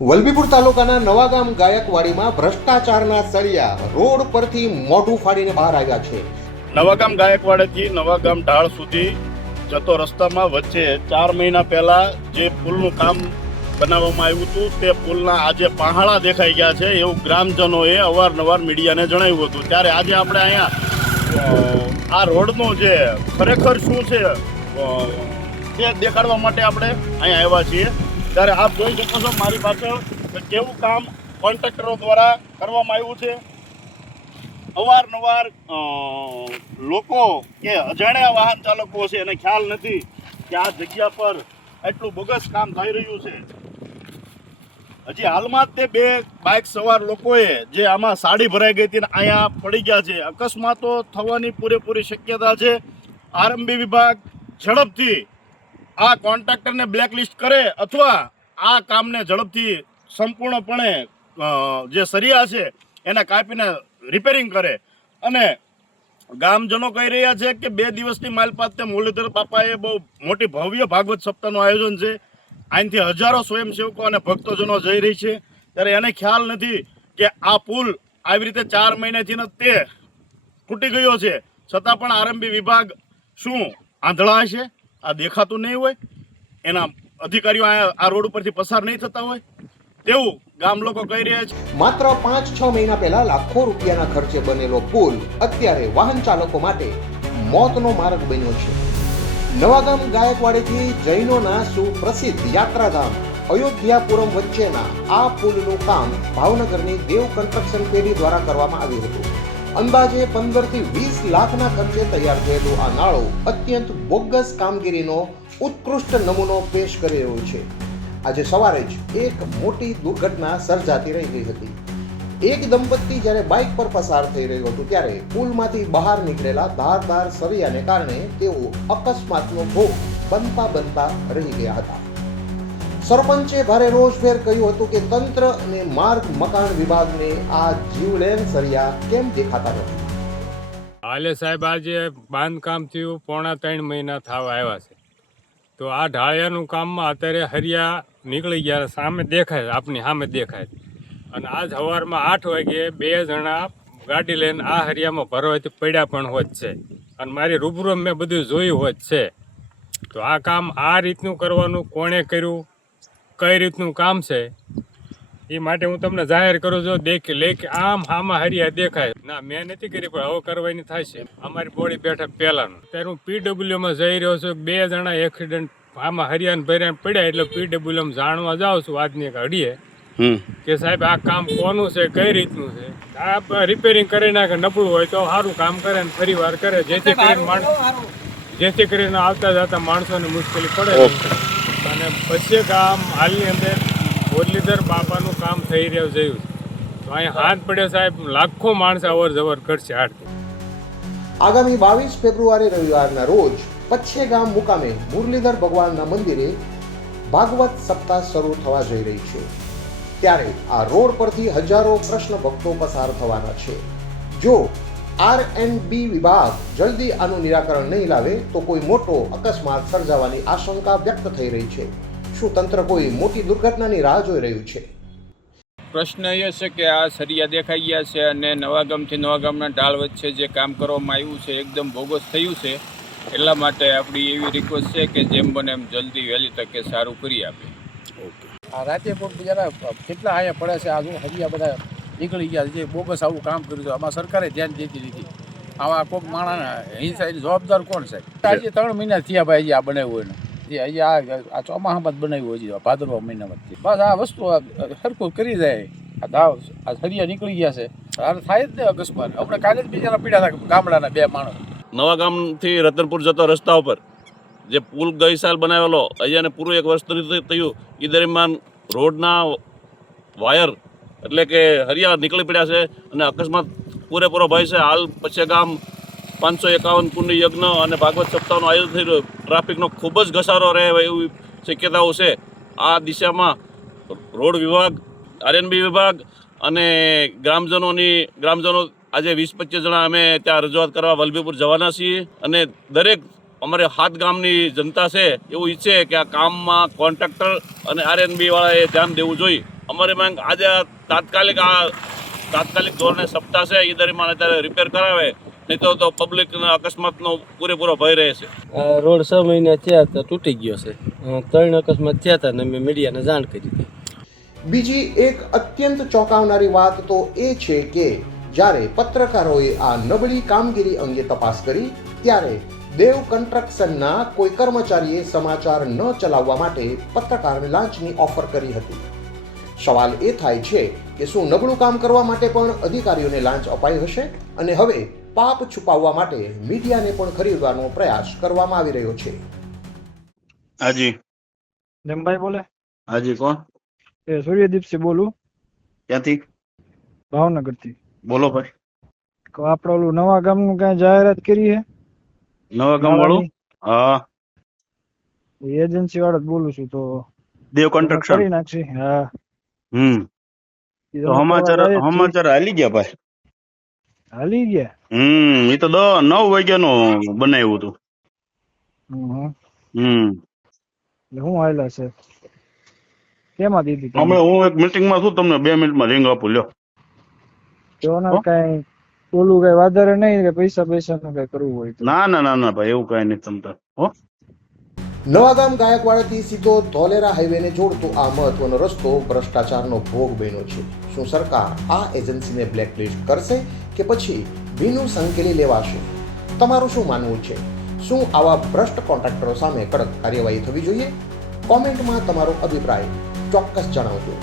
વલભીપુર તાલુકાના નવાગામ ગાયકવાડીમાં ભ્રષ્ટાચારના સળિયા રોડ પરથી મોઢું ફાડીને બહાર આવ્યા છે. નવાગામ ગાયકવાડથી નવાગામ ઢાળ સુધી જતો રસ્તામાં વચ્ચે 4 મહિના પહેલા જે પુલનું કામ બનાવવામાં આવ્યું હતું તે પુલના આજે પહાડા દેખાઈ ગયા છે એવું ગ્રામજનોએ અવારનવાર મીડિયાને જણાવ્યું હતું. ત્યારે આજે આપણે અહીંયા આ રોડનો જે ખરેખર શું છે તે દેખાડવા માટે આપણે અહીંયા આવ્યા છીએ. ત્યારે આપ જોઈ શકો છો મારી પાછળ કે કેવું કામ કોન્ટ્રાક્ટરો દ્વારા કરવામાં આવ્યું છે. અવારનવાર લોકો કે અજાણ્યા વાહન ચાલકો છે એને ખ્યાલ નથી કે આ જગ્યા પર એટલું બોગસ કામ થઈ રહ્યું છે. હજી હાલમાં તે 2 બાઇક સવાર લોકોએ જે આમાં સાડી ભરાઈ ગઈ હતી ને અહીંયા પડી ગયા છે. અકસ્માતો થવાની પૂરેપૂરી શક્યતા છે. આરએનબી વિભાગ ઝડપથી આ કોન્ટ્રાક્ટરને બ્લેકલિસ્ટ કરે અથવા આ કામને ઝડપથી સંપૂર્ણપણે જે સરિયા છે એને કાપીને રિપેરિંગ કરે. અને ગામજનો કહી રહ્યા છે કે 2 દિવસની માલપાતે મુરલીધર બાપાએ બહુ મોટી ભવ્ય ભાગવત સપ્તાહનું આયોજન છે. અહીંથી હજારો સ્વયંસેવકો અને ભક્તજનો જઈ રહી છે. ત્યારે એને ખ્યાલ નથી કે આ પુલ આવી રીતે 4 મહિનાથી તે તૂટી ગયો છે. છતાં પણ આરએનબી વિભાગ શું આંધળા હશે? આ દેખાતું નહીં હોય? એના અધિકારીઓ આ રોડ ઉપરથી પસાર નહીં થતા હોય તેવું ગામ લોકો કહી રહ્યા છે. માત્ર 5-6 મહિના પહેલા લાખો રૂપિયાના ખર્ચે બનેલો પુલ અત્યારે વાહન ચાલકો માટે મોતનો માર્ગ બન્યો છે. નવાગામ ગાયકવાડીથી જૈનોના સુપ્રસિદ્ધ યાત્રાધામ અયોધ્યાપુરમ વચ્ચેના આ પુલનું કામ ભાવનગરની દેવ કન્સ્ટ્રક્શન પેઢી દ્વારા કરવામાં આવ્યું હતું. અંદાજે 15 થી 20 લાખના ખર્ચે તૈયાર થયેલું આ નાળું અત્યંત બોગસ કામગીરીનો ઉત્કૃષ્ટ નમૂનો પેશ કરી રહ્યું છે. આજે સવારે જ એક મોટી દુર્ઘટના સર્જાતી રહી ગઈ હતી. એક દંપતી જ્યારે બાઇક પર પસાર થઈ રહ્યું હતું ત્યારે પુલમાંથી બહાર નીકળેલા ધારદાર સળિયાને કારણે તેઓ અકસ્માતનો ભોગ બનતા રહી ગયા હતા. સરપંચે ભારે રોષભેર કહ્યું હતું કે તંત્ર અને માર્ગ મકાન વિભાગને આ જીવલેણ સળિયા કેમ દેખાતા નથી. હાલે સાહેબ આજે બાંધકામ થયું 3.5 મહિના થવા આવ્યા છે. તો આ ઢાળિયાનું કામમાં અત્યારે હરિયા નીકળી ગયા સામે દેખાય, આપની સામે દેખાય. અને આજ સવારમાં 8 વાગે 2 જણા ગાડી લઈને આ હરિયામાં ભરવાથી પડ્યા પણ હોત છે. અને મારી રૂબરૂ મેં બધું જોયું હોત છે. તો આ કામ આ રીતનું કરવાનું કોણે કર્યું, કઈ રીતનું કામ છે એ માટે હું તમને જાહેર કરું છું. લેખ આમ આમાં હરિયા દેખાય ના મેં નથી કરી પણ હવે કરવાની થાય છે. અમારી બોડી બેઠા પહેલાનું ત્યારે હું પીડબ્લ્યુમાં જઈ રહ્યો છું. 2 જણા એક્સિડન્ટ આમાં હરિયાને ભર્યા પડ્યા એટલે પીડબ્લ્યુમાં જાણવા જાઉં છું આજની ઘડીએ કે સાહેબ આ કામ કોનું છે, કઈ રીતનું છે. આ રિપેરિંગ કરી નાખે, નબળું હોય તો સારું કામ કરે ને ફરી વાર કરે જેથી કરીને આવતા જતા માણસોને મુશ્કેલી પડે. અને પછી કામ હાલની અંદર મુરલીધર બાપાનું કામ થઈ રહ્યું જોયું તો અહીંયા હાથ પડ્યો સાહેબ. લાખો માણસ અવર જવર કરશે. આગામી 22 ફેબ્રુઆરી રવિવારના રોજ પચ્છેગામ મુકામે મુરલીધર ભગવાનના મંદિરે ભાગવત સપ્તાહ શરૂ થવા જઈ રહી છે. ત્યારે આ રોડ પરથી હજારો કૃષ્ણ ભક્તો પસાર થવાના છે. જો આરએનબી વિભાગ જલ્દી આનું નિરાકરણ નહીં લાવે તો કોઈ મોટો અકસ્માત સર્જાવાની આશંકા વ્યક્ત થઈ રહી છે. શું તંત્ર કોઈ મોટી દુર્ઘટનાની રાહ જોઈ રહ્યું છે? પ્રશ્ન એ છે કે આ સરિયા દેખાઈ ગયા છે અને નવાગામથી નવાગામના ઢાળ વચ્ચે જે કામ કરવામાં આવ્યું છે એકદમ બોગસ થયું છે. એટલા માટે આપણી એવી રિક્વેસ્ટ છે કે જેમ બને એમ જલ્દી વહેલી તકે સારું કરી આપે. આ રાતે પણ બિચારા કેટલા અહીંયા પડે છે. આ હરિયા બધા નીકળી ગયા જે બોગસ આવું કામ કર્યું છે. આમાં સરકારે ધ્યાન દેતી નથી. આવા કોઈક માણસના હિંસા જવાબદાર કોણ છે? આજે 3 મહિના થયા ભાઈ હજી આ બનાવ્યું એને હજી આ ચોમાસામાં જ બનાવ્યું હજી ભાદરવા મહિનામાં. બસ આ વસ્તુ સરખું કરી જાય. આ હરિયા નીકળી ગયા છે થાય જ નહીં અકસ્માત. આપણે કાલે જ બિચારા પીડ્યા હતા ગામડાના 2 માણસ. નવાગામથી રતનપુર જતો રસ્તા ઉપર જે પુલ ગઈ સાલ બનાવેલો અહીંયાને પૂરું 1 વર્ષ થયું. એ દરમિયાન રોડના વાયર એટલે કે હરિયા નીકળી પડ્યા છે અને અકસ્માત પૂરેપૂરો ભય છે. હાલ પચ્છેગામ 551 પુણ્ય યજ્ઞ અને ભાગવત સપ્તાહનું આયોજન થઈ રહ્યું. ટ્રાફિકનો ખૂબ જ ઘસારો રહે એવી શક્યતાઓ છે. આ દિશામાં રોડ વિભાગ, આરએનબી વિભાગ અને ગ્રામજનો આજે 20-25 જણા અમે ત્યાં રજૂઆત કરવા વલભીપુર જવાના છીએ. અને દરેક અમારે 7 ગામની જનતા છે એવું ઈચ્છે કે આ કામમાં કોન્ટ્રાક્ટર અને આરએનબી વાળાએ ધ્યાન દેવું જોઈએ. અમારી માંગ આજે આ તાત્કાલિક ધોરણે સપ્તાહ છે એ દરમિયાન અત્યારે રિપેર કરાવે, નહીં તો પબ્લિકના અકસ્માતનો પૂરેપૂરો ભય રહે છે. આ રોડ 6 મહિના થયા તો તૂટી ગયો છે. 3 અકસ્માત થયા હતા ને મેં મીડિયાને જાણ કરી હતી. બીજી એક અત્યંત ચોંકાવનારી વાત તો એ છે કે જ્યારે પત્રકારોએ આ નબળી કામગીરી અંગે તપાસ કરી ત્યારે દેવ કન્સ્ટ્રક્શનના કોઈ કર્મચારીએ સમાચાર ન ચલાવવા માટે પત્રકારને લાંચની ઓફર કરી હતી. સવાલ એ થાય છે કે શું નબળું કામ કરવા માટે પણ અધિકારીઓને લાંચ અપાઈ હશે અને હવે પાપ છુપાવવા માટે મીડિયાને પણ ખરીદવાનો પ્રયાસ કરવામાં આવી રહ્યો છે. હાજી જમભાઈ બોલે? હાજી, કોણ? એ સૂર્યદીપસિંહ બોલું, ક્યાંથી? ભાવનગરથી. બોલો ભાઈ. આપણે ઓલું નવા ગામનું કાંઈ જાહેરાત કરી છે? નવા ગામ વાળું? હા, એજન્સી વાળો જ બોલું છું. તો દેવ કન્સ્ટ્રક્શન. કરી નાખશી. હા, તો સમાચાર હાલી ગયા ભાઈ. હાલી ગયા? એ તો 9 વાગ્યાનું બનાવ્યું હતું. એટલે હું હાલ્યા છે? કેમાં દીધી તમે? હમણાં હું એક મીટિંગમાં છું, તમને 2 મિનિટમાં રિંગ આપું, લ્યો. તો કાંઈ ઓલું કઈ વધારે નહીં કે પૈસા નું કઈ કરવું હોય તો? ના ભાઈ, એવું કઈ નહીં તમતાર. હો, નવાગામ ગાયકવાડથી સીધો ધોલેરા હાઈવેને જોડતો આ મહત્વનો રસ્તો ભ્રષ્ટાચારનો ભોગ બન્યો છે. શું સરકાર આ એજન્સીને બ્લેકલિસ્ટ કરશે કે પછી ભીનું સંકેલી લેવાશે? તમારું શું માનવું છે? શું આવા ભ્રષ્ટ કોન્ટ્રાક્ટરો સામે કડક કાર્યવાહી થવી જોઈએ? કોમેન્ટમાં તમારો અભિપ્રાય ચોક્કસ જણાવજો.